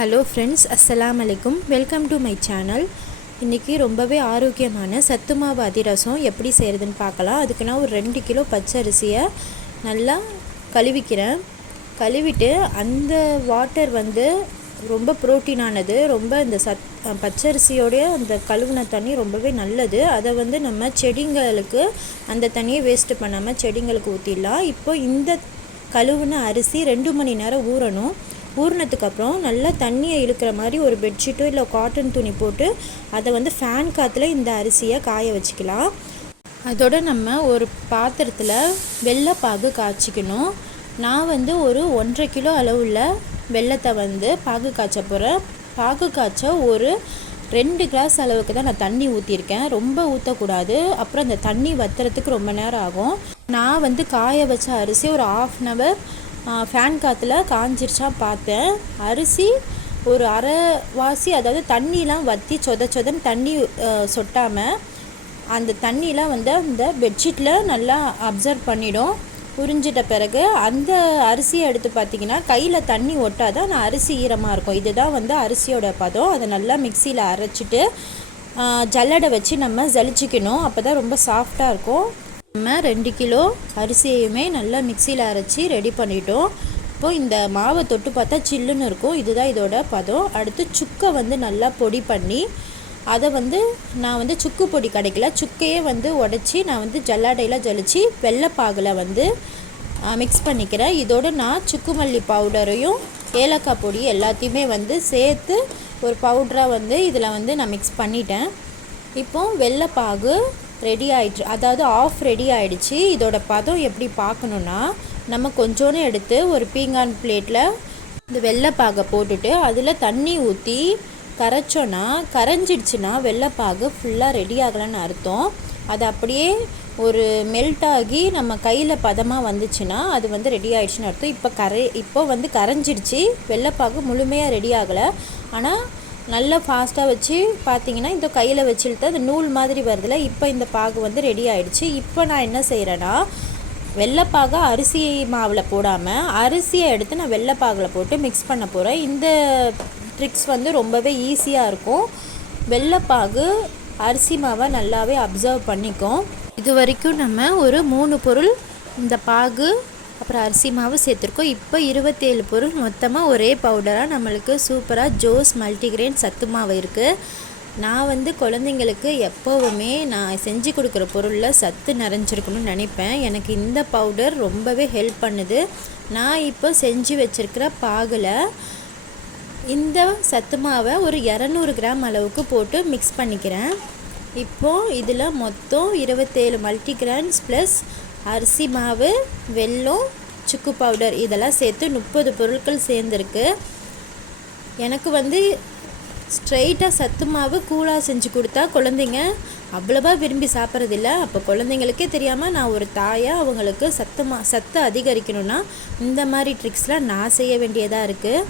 Hello friends, அஸ்ஸலாமு அலைக்கும். Welcome to my channel. இன்றைக்கி ரொம்பவே ஆரோக்கியமான சத்து மாவு அதிரசம் எப்படி செய்கிறதுன்னு பார்க்கலாம். அதுக்கு நான் ஒரு 2 கிலோ பச்சரிசியை நல்லா கழுவிட்டு அந்த வாட்டர் ரொம்ப ப்ரோட்டீனானது. ரொம்ப இந்த பச்சரிசியோடைய அந்த கழுவின தண்ணி ரொம்பவே நல்லது. அதை நம்ம செடிங்களுக்கு அந்த தண்ணியை வேஸ்ட்டு பண்ணாமல் செடிங்களுக்கு ஊற்றிடலாம். இப்போ இந்த கழுவின அரிசி 2 மணி நேரம் ஊறணும். ஊறினதுக்கப்புறம் நல்லா தண்ணியை இழுக்கிற மாதிரி ஒரு பெட்ஷீட்டோ இல்லை காட்டன் துணி போட்டு அதை ஃபேன் காற்றுல இந்த அரிசியை காய வச்சுக்கலாம். அதோடு நம்ம ஒரு பாத்திரத்தில் வெள்ளைப்பாகு காய்ச்சிக்கணும். நான் ஒரு 1.5 கிலோ அளவுள்ள வெள்ளத்தை பாகு காய்ச்ச போகிறேன். பாகு காய்ச்ச ஒரு 2 கிளாஸ் அளவுக்கு தான் நான் தண்ணி ஊற்றிருக்கேன். ரொம்ப ஊற்றக்கூடாது, அப்புறம் அந்த தண்ணி வத்துறதுக்கு ரொம்ப நேரம் ஆகும். நான் காய வச்ச அரிசி ஒரு 1/2 hour ஃபேன் காற்றுல காஞ்சிருச்சா பார்த்தேன். அரிசி ஒரு அரைவாசி, அதாவது தண்ணிலாம் வற்றி சொதன்னு தண்ணி சொட்டாமல் அந்த தண்ணிலாம் அந்த பெட்ஷீட்டில் நல்லா அப்சர்வ் பண்ணிடும். உறிஞ்சிட்ட பிறகு அந்த அரிசியை எடுத்து பார்த்திங்கன்னா கையில் தண்ணி ஒட்டாதான், ஆனால் அரிசி ஈரமாக இருக்கும். இதுதான் அரிசியோட பதம். அதை நல்லா மிக்சியில் அரைச்சிட்டு ஜல்லடை வச்சு நம்ம ஜலிச்சிக்கணும். அப்போ தான் ரொம்ப சாஃப்டாக இருக்கும். நம்ம 2 கிலோ அரிசியுமே நல்லா மிக்சியில் அரைச்சி ரெடி பண்ணிட்டோம். இப்போது இந்த மாவை தொட்டு பார்த்தா சில்லுன்னு இருக்கும். இதுதான் இதோட பதம். அடுத்து சுக்கை நல்லா பொடி பண்ணி அதை நான் சுக்கு பொடி கிடைக்கல, சுக்கையே உடச்சி நான் ஜல்லாடையில் ஜலிச்சு வெள்ளைப்பாகில் மிக்ஸ் பண்ணிக்கிறேன். இதோடு நான் சுக்கு மல்லி பவுடரையும் ஏலக்காய் பொடி எல்லாத்தையுமே சேர்த்து ஒரு பவுடராக இதில் நான் மிக்ஸ் பண்ணிட்டேன். இப்போது வெள்ளைப்பாகு ரெடி ஆகிடுச்சு, அதாவது ஆஃப் ரெடி ஆகிடுச்சு. இதோட பதம் எப்படி பார்க்கணுன்னா, நம்ம கொஞ்சோன்னு எடுத்து ஒரு பீங்கான் பிளேட்டில் இந்த வெள்ளைப்பாகை போட்டுட்டு அதில் தண்ணி ஊற்றி கரைஞ்சிடுச்சுன்னா வெள்ளைப்பாகு ஃபுல்லாக ரெடி ஆகலைன்னு அர்த்தம். அது அப்படியே ஒரு மெல்ட் ஆகி நம்ம கையில் பதமாக வந்துச்சுன்னா அது ரெடி ஆகிடுச்சின்னு அர்த்தம். இப்போ கரைஞ்சிடுச்சு. வெள்ளைப்பாகு முழுமையாக ரெடி ஆகலை, ஆனால் நல்லா ஃபாஸ்ட்டாக வச்சு பார்த்திங்கன்னா இந்த கையில் வச்சுட்டு அது நூல் மாதிரி வருதுல. இப்போ இந்த பாகு ரெடி ஆகிடுச்சு. இப்போ நான் என்ன செய்கிறேன்னா, வெள்ளைப்பாகை அரிசி மாவில் போடாமல் அரிசியை எடுத்து நான் வெள்ளைப்பாகில் போட்டு மிக்ஸ் பண்ண போகிறேன். இந்த ட்ரிக்ஸ் ரொம்பவே ஈஸியாக இருக்கும். வெள்ளைப்பாகு அரிசி மாவை நல்லாவே அப்சர்வ் பண்ணிக்கும். இது வரைக்கும் நம்ம ஒரு 3 பொருள், இந்த பாகு அப்புறம் அரிசி மாவு சேர்த்துருக்கோம். இப்போ 27 பொருள் மொத்தமாக ஒரே பவுடராக நம்மளுக்கு சூப்பராக ஜோஸ் மல்டிகிரெயின் சத்து மாவு இருக்குது. நான் குழந்தைங்களுக்கு எப்போவுமே நான் செஞ்சு கொடுக்குற பொருளில் சத்து நிறைஞ்சிருக்கணும்னு நினைப்பேன். எனக்கு இந்த பவுடர் ரொம்பவே ஹெல்ப் பண்ணுது. நான் இப்போ செஞ்சு வச்சுருக்கிற பாகில் இந்த சத்து மாவை ஒரு 200 கிராம் அளவுக்கு போட்டு மிக்ஸ் பண்ணிக்கிறேன். இப்போது இதில் மொத்தம் 27 மல்டிகிரெயின்ஸ் ப்ளஸ் அரிசி மாவு, வெல்லம், சுக்கு பவுடர் இதெல்லாம் சேர்த்து 30 பொருட்கள் சேர்ந்துருக்கு. எனக்கு ஸ்ட்ரைட்டாக சத்து மாவு கூழாக செஞ்சு கொடுத்தா குழந்தைங்க அவ்வளோவா விரும்பி சாப்பிட்றதில்ல. அப்போ குழந்தைங்களுக்கே தெரியாமல் நான் ஒரு தாயாக அவங்களுக்கு சத்து அதிகரிக்கணும்னா இந்த மாதிரி ட்ரிக்ஸ்லாம் நான் செய்ய வேண்டியதாக இருக்குது.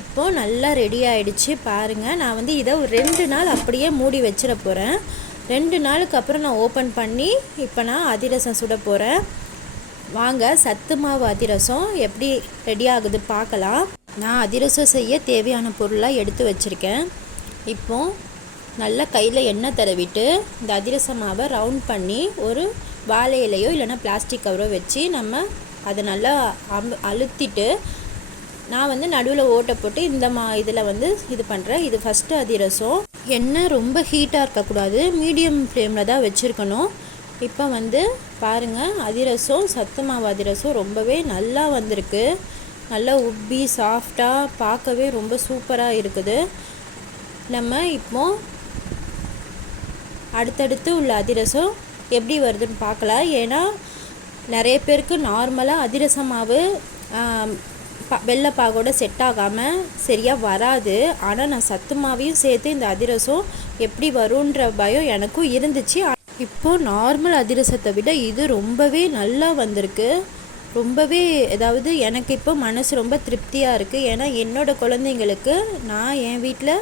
இப்போது நல்லா ரெடி ஆகிடுச்சு பாருங்கள். நான் இதை ஒரு 2 நாள் அப்படியே மூடி வச்சிட போகிறேன். 2 நாளுக்கு அப்புறம் நான் ஓப்பன் பண்ணி இப்போ நான் அதிரசம் சுட போகிறேன். வாங்க சத்து மாவு அதிரசம் எப்படி ரெடி ஆகுது பார்க்கலாம். நான் அதிரசம் செய்ய தேவையான பொருளாக எடுத்து வச்சுருக்கேன். இப்போது நல்லா கையில் எண்ணெய் தடவிட்டு இந்த அதிரச மாவை ரவுண்ட் பண்ணி ஒரு வாழை இலையோ இல்லைன்னா பிளாஸ்டிக் கவரோ வச்சு நம்ம அதை நல்லா அழுத்திட்டு நான் நடுவில் ஓட்டை போட்டு இந்த இதில் இது பண்ணுறேன். இது ஃபஸ்ட்டு அதிரசம். எண்ணெய் ரொம்ப ஹீட்டாக இருக்கக்கூடாது, மீடியம் ஃப்ளேமில் தான் வச்சுருக்கணும். இப்போ பாருங்கள், அதிரசம் சத்து மாவு அதிரசம் ரொம்பவே நல்லா வந்திருக்கு. நல்லா உப்பி சாஃப்டாக பார்க்கவே ரொம்ப சூப்பராக இருக்குது. நம்ம இப்போ அடுத்தடுத்து உள்ள அதிரசம் எப்படி வருதுன்னு பார்க்கலாம். ஏன்னா நிறைய பேருக்கு நார்மலாக அதிரச மாவு வெள்ளைப்பாகோட செட் ஆகாமல் சரியாக வராது. ஆனால் நான் சத்து மாவையும் சேர்த்து இந்த அதிரசம் எப்படி வரும்ன்ற பயம் எனக்கும் இருந்துச்சு. இப்போது நார்மல் அதிரசத்தை விட இது ரொம்பவே நல்லா வந்திருக்கு. ரொம்பவே அதாவது எனக்கு இப்போ மனசு ரொம்ப திருப்தியாக இருக்குது. ஏன்னா என்னோடய குழந்தைங்களுக்கு நான் என் வீட்டில்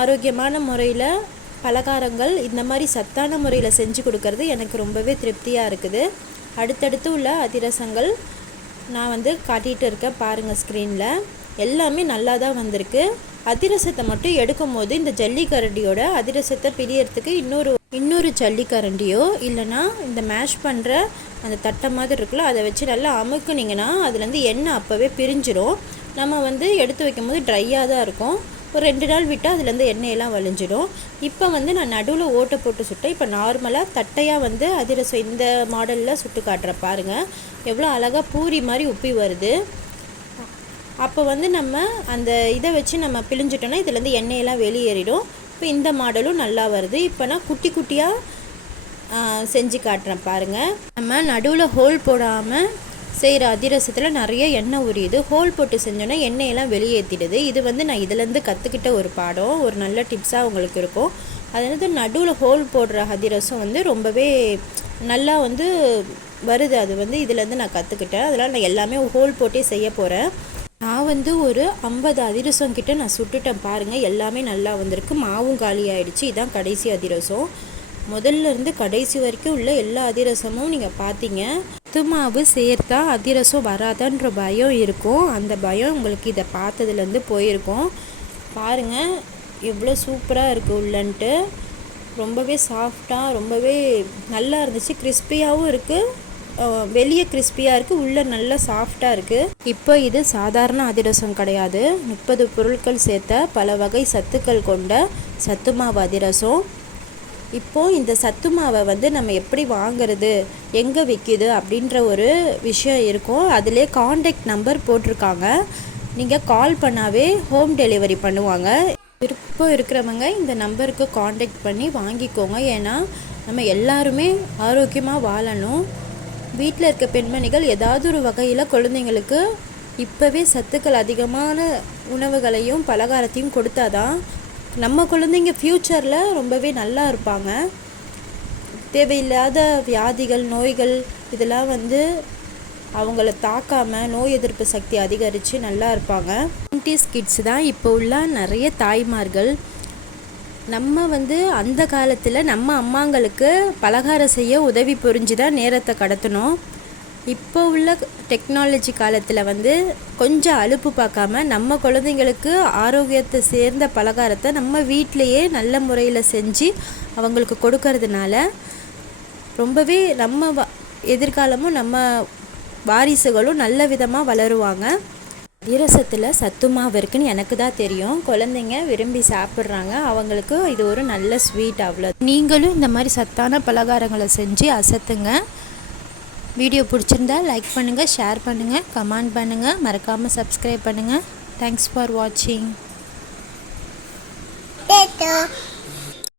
ஆரோக்கியமான முறையில் பலகாரங்கள் இந்த மாதிரி சத்தான முறையில் செஞ்சு கொடுக்கறது எனக்கு ரொம்பவே திருப்தியாக இருக்குது. அடுத்தடுத்து உள்ள அதிரசங்கள் நான் காட்டிகிட்டு இருக்கேன் பாருங்கள் ஸ்க்ரீனில். எல்லாமே நல்லா தான் வந்திருக்கு. அதிரசத்தை மட்டும் எடுக்கும் போது இந்த ஜல்லிக்கரண்டியோட அதிரசத்தை பிரியறதுக்கு இன்னொரு ஜல்லிக்கரண்டியோ இல்லைனா இந்த மேஷ் பண்ணுற அந்த தட்டை மாதிரி இருக்குல்ல, அதை வச்சு நல்லா அமுக்குனிங்கன்னா அதுலேருந்து எண்ணெய் அப்போவே பிரிஞ்சிடும். நம்ம வந்து எடுத்து வைக்கும் போது ட்ரையாக தான் இருக்கும். ஒரு 2 நாள் விட்டால் அதுலேருந்து எண்ணெயெல்லாம் வலிஞ்சிடும். இப்போ வந்து நான் நடுவில் ஓட்டை போட்டு சுட்டேன். இப்போ நார்மலாக தட்டையாக வந்து அதிரசம் இந்த மாடலில் சுட்டு காட்டுறேன் பாருங்கள். எவ்வளோ அழகாக பூரி மாதிரி உப்பி வருது. அப்போ வந்து நம்ம அந்த இதை வச்சு நம்ம பிழிஞ்சிட்டோன்னா இதுலேருந்து எண்ணெயெல்லாம் வெளியேறிடும். இப்போ இந்த மாடலும் நல்லா வருது. இப்போ நான் குட்டி குட்டியாக செஞ்சு காட்டுறேன் பாருங்கள். நம்ம நடுவில் ஹோல் போடாமல் செய்கிற அதிரசத்தில் நிறைய எண்ணெய் உரியுது. ஹோல் போட்டு செஞ்சோன்னா எண்ணெயெல்லாம் வெளியேற்றிடுது. இது வந்து நான் இதுலேருந்து கற்றுக்கிட்ட ஒரு பாடம், ஒரு நல்ல டிப்ஸாக உங்களுக்கு இருக்கும். அதாவது நடுவில் ஹோல் போடுற அதிரசம் வந்து ரொம்பவே நல்லா வந்து வருது. அது வந்து இதுலேருந்து நான் கற்றுக்கிட்டேன். அதனால் நான் எல்லாமே ஹோல் போட்டே செய்ய போகிறேன். நான் வந்து ஒரு 50 அதிரசம் கிட்ட நான் சுட்டுட்டேன் பாருங்கள். எல்லாமே நல்லா வந்திருக்கு. மாவும் காலி ஆகிடுச்சு. இதுதான் கடைசி அதிரசம். முதல்ல இருந்து கடைசி வரைக்கும் உள்ள எல்லா அதிரசமும் நீங்கள் பார்த்தீங்க. சத்து மாவு சேர்த்தா அதிரசம் வராதான்ற பயம் இருக்கும். அந்த பயம் உங்களுக்கு இதை பார்த்ததுலேருந்து போயிருக்கும். பாருங்கள் எவ்வளோ சூப்பராக இருக்குது உள்ளன்ட்டு. ரொம்பவே சாஃப்டாக ரொம்பவே நல்லா இருந்துச்சு. கிறிஸ்பியாகவும் இருக்குது, வெளியே கிறிஸ்பியாக இருக்குது, உள்ளே நல்லா சாஃப்டாக இருக்குது. இப்போ இது சாதாரண அதிரசம் கிடையாது. 30 பொருட்கள் சேர்த்த பல வகை சத்துக்கள் கொண்ட சத்து மாவு அதிரசம். இப்போது இந்த சத்து மாவை வந்து நம்ம எப்படி வாங்கிறது, எங்கே விற்கிது அப்படின்ற ஒரு விஷயம் இருக்கும். அதிலே காண்டாக்ட் நம்பர் போட்டிருக்காங்க. நீங்கள் கால் பண்ணாவே ஹோம் டெலிவரி பண்ணுவாங்க. விருப்பம் இருக்கிறவங்க இந்த நம்பருக்கு காண்டாக்ட் பண்ணி வாங்கிக்கோங்க. ஏன்னா நம்ம எல்லாருமே ஆரோக்கியமாக வாழணும். வீட்டில் இருக்க பெண்மணிகள் ஏதாவது ஒரு வகையில் குழந்தைங்களுக்கு இப்போவே சத்துக்கள் அதிகமான உணவுகளையும் பலகாரத்தையும் கொடுத்தாதான் நம்ம குழந்தைங்க ஃப்யூச்சரில் ரொம்பவே நல்லா இருப்பாங்க. தேவையில்லாத வியாதிகள், நோய்கள் இதெல்லாம் வந்து அவங்கள தாக்காமல் நோய் எதிர்ப்பு சக்தி அதிகரித்து நல்லா இருப்பாங்க. 90s கிட்ஸ் தான் இப்போ உள்ள நிறைய தாய்மார்கள். நம்ம வந்து அந்த காலத்தில் நம்ம அம்மாங்களுக்கு பலகாரம் செய்ய உதவி புரிஞ்சு தான் நேரத்தை கடத்தணும். இப்போ உள்ள டெக்னாலஜி காலத்தில் வந்து கொஞ்சம் அலுப்பு பார்க்காம நம்ம குழந்தைங்களுக்கு ஆரோக்கியத்தை சேர்ந்த பலகாரத்தை நம்ம வீட்டிலையே நல்ல முறையில் செஞ்சு அவங்களுக்கு கொடுக்கறதுனால ரொம்பவே நம்ம எதிர்காலமும் நம்ம வாரிசுகளும் நல்ல விதமாக வளருவாங்க. அதிரசத்தில் சத்து மாவு இருக்குன்னு எனக்கு தான் தெரியும். குழந்தைங்க விரும்பி சாப்பிட்றாங்க. அவங்களுக்கு இது ஒரு நல்ல ஸ்வீட். அவ்வளோ. நீங்களும் இந்த மாதிரி சத்தான பலகாரங்களை செஞ்சு அசத்துங்க. வீடியோ பிடிச்சிருந்தா லைக் பண்ணுங்கள், ஷேர் பண்ணுங்கள், கமெண்ட் பண்ணுங்கள், மறக்காமல் சப்ஸ்கிரைப் பண்ணுங்கள். தேங்க்ஸ் ஃபார் வாட்சிங்.